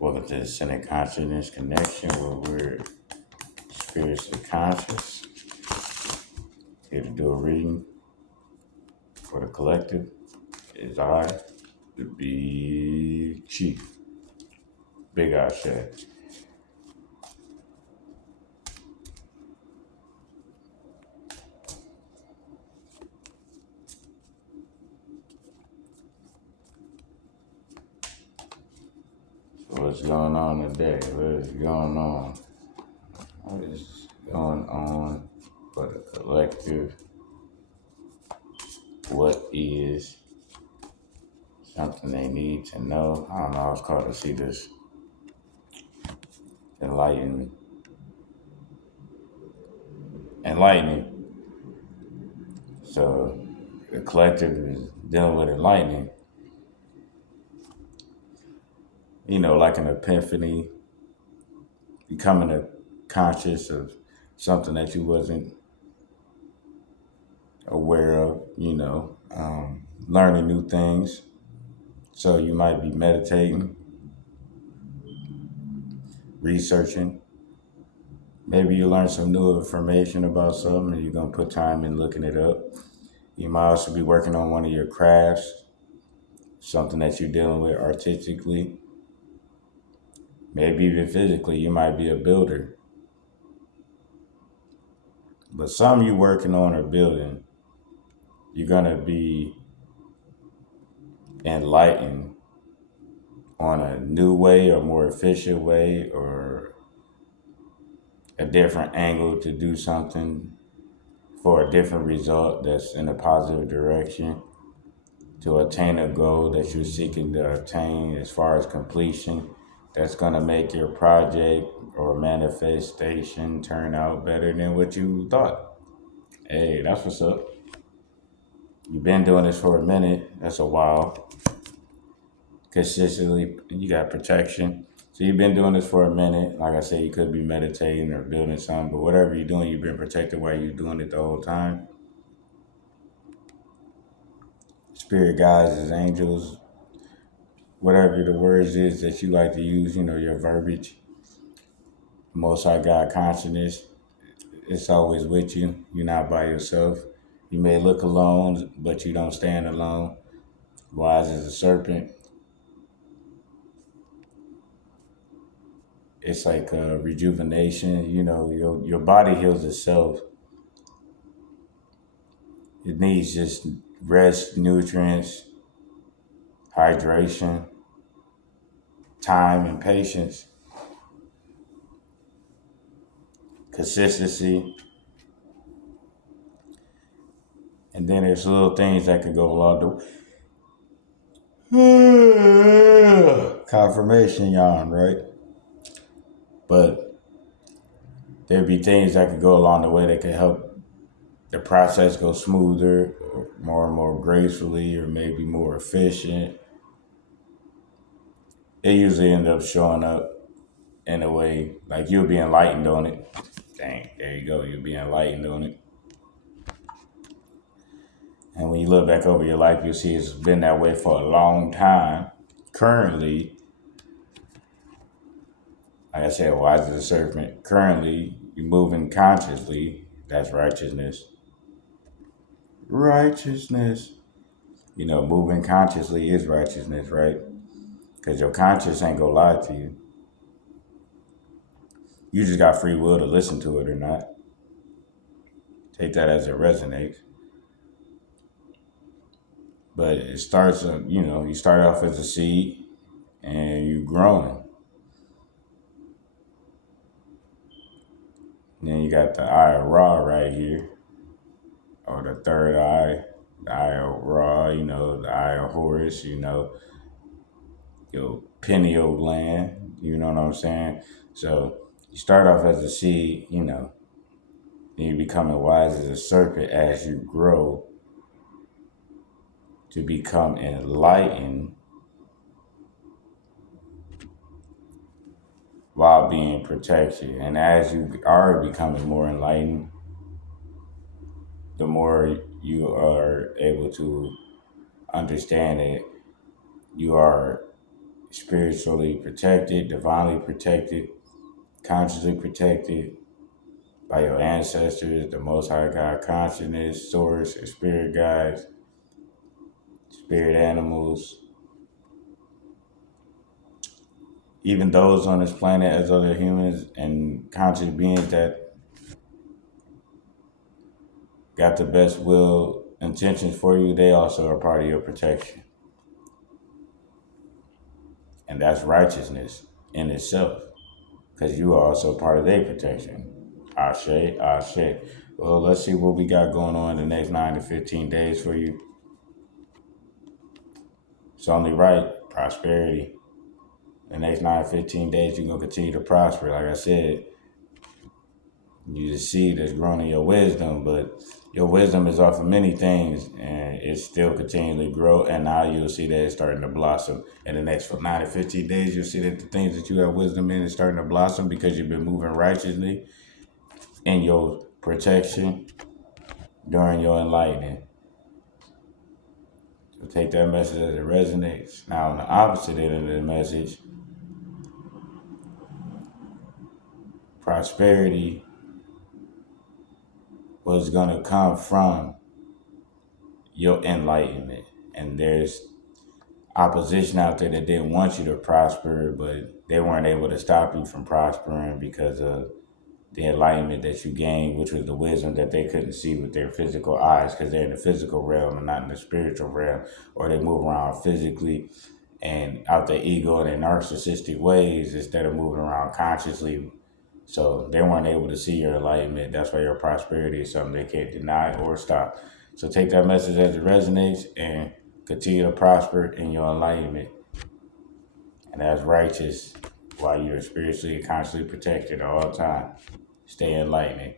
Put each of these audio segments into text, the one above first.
Welcome to the Center Consciousness Connection, where we're spiritually conscious. Here to do a reading for the collective is I, the Big Chief, Big Ashe. So what's going on today? What is going on for the collective? What is something they need to know? I don't know. I was called to see this enlightening. So the collective is dealing with enlightening. Like an epiphany, becoming conscious of something that you wasn't aware of. Learning new things. So you might be meditating, researching. Maybe you learn some new information about something and you're going to put time in looking it up. You might also be working on one of your crafts, something that you're dealing with artistically. Maybe even physically, you might be a builder. But something you're working on or building, you're going to be enlightened on a new way or more efficient way or a different angle to do something for a different result that's in a positive direction to attain a goal that you're seeking to attain as far as completion that's going to make your project or manifestation turn out better than what you thought. Hey, that's what's up. You've been doing this for a minute. That's a while. Consistently, you got protection. So you've been doing this for a minute. Like I said, you could be meditating or building something, but whatever you're doing, you've been protected while you're doing it the whole time. Spirit guides, his angels, whatever the words is that you like to use, your verbiage. Most High God consciousness, it's always with you. You're not by yourself. You may look alone, but you don't stand alone. Wise as a serpent. It's like rejuvenation. Your body heals itself. It needs just rest, nutrients, hydration, time, and patience, consistency. And then there's little things that can go along the confirmation yawn, right? But there'd be things that could go along the way that could help the process go smoother, or more and more gracefully, or maybe more efficient. It usually ends up showing up in a way like you'll be enlightened on it. Dang, there you go. You'll be enlightened on it. And when you look back over your life, you'll see it's been that way for a long time. Currently, like I said, wise as a serpent. Currently, you're moving consciously. That's righteousness. Righteousness. Moving consciously is righteousness, right? Because your conscience ain't gonna lie to you. You just got free will to listen to it or not. Take that as it resonates. But it starts, you start off as a seed and you growing. And then you got the eye of Ra right here, or the third eye, the eye of Ra, the eye of Horus, your pineal gland, you know what I'm saying? So you start off as a seed, then you become as wise as a serpent as you grow to become enlightened while being protected. And as you are becoming more enlightened, the more you are able to understand that you are spiritually protected, divinely protected, consciously protected by your ancestors, the Most High God consciousness, source, and spirit guides, spirit animals, even those on this planet as other humans and conscious beings that got the best will intentions for you, they also are part of your protection. And that's righteousness in itself, because you are also part of their protection. Ashe, Ashe. Well, let's see what we got going on in the next 9 to 15 days for you. It's only right, prosperity. The next 9 to 15 days, you're going to continue to prosper. Like I said, you just see that's growing in your wisdom, but your wisdom is off of many things and it's still continually grow. And now you'll see that it's starting to blossom. In the next 9 to 15 days, you'll see that the things that you have wisdom in is starting to blossom because you've been moving righteously in your protection during your enlightening. So take that message as it resonates. Now, on the opposite end of the message, prosperity was going to come from your enlightenment. And there's opposition out there that didn't want you to prosper, but they weren't able to stop you from prospering because of the enlightenment that you gained, which was the wisdom that they couldn't see with their physical eyes because they're in the physical realm and not in the spiritual realm, or they move around physically and out their ego and their narcissistic ways instead of moving around consciously. So they weren't able to see your enlightenment. That's why your prosperity is something they can't deny or stop. So take that message as it resonates and continue to prosper in your enlightenment. And as righteous while you're spiritually and consciously protected all the time. Stay enlightening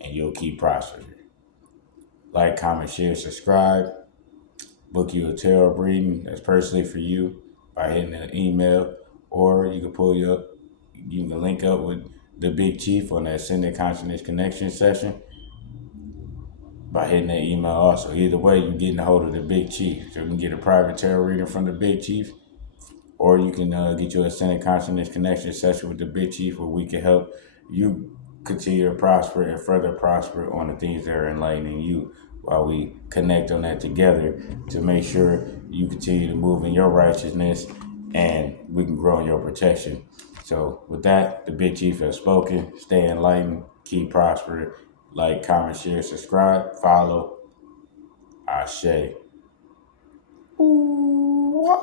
and you'll keep prospering. Like, comment, share, subscribe. Book you a tarot reading that's personally for you by hitting an email, or you can link up with the Big Chief on that Ascended Consciousness Connection session by hitting that email also. Either way, you're getting a hold of the Big Chief. So you can get a private tarot reading from the Big Chief, or you can get your Ascended Consciousness Connection session with the Big Chief where we can help you continue to prosper and further prosper on the things that are enlightening you while we connect on that together to make sure you continue to move in your righteousness and we can grow in your protection. So with that, the Big Chief has spoken. Stay enlightened, keep prospering. Like, comment, share, subscribe, follow. Ashe. Ooh.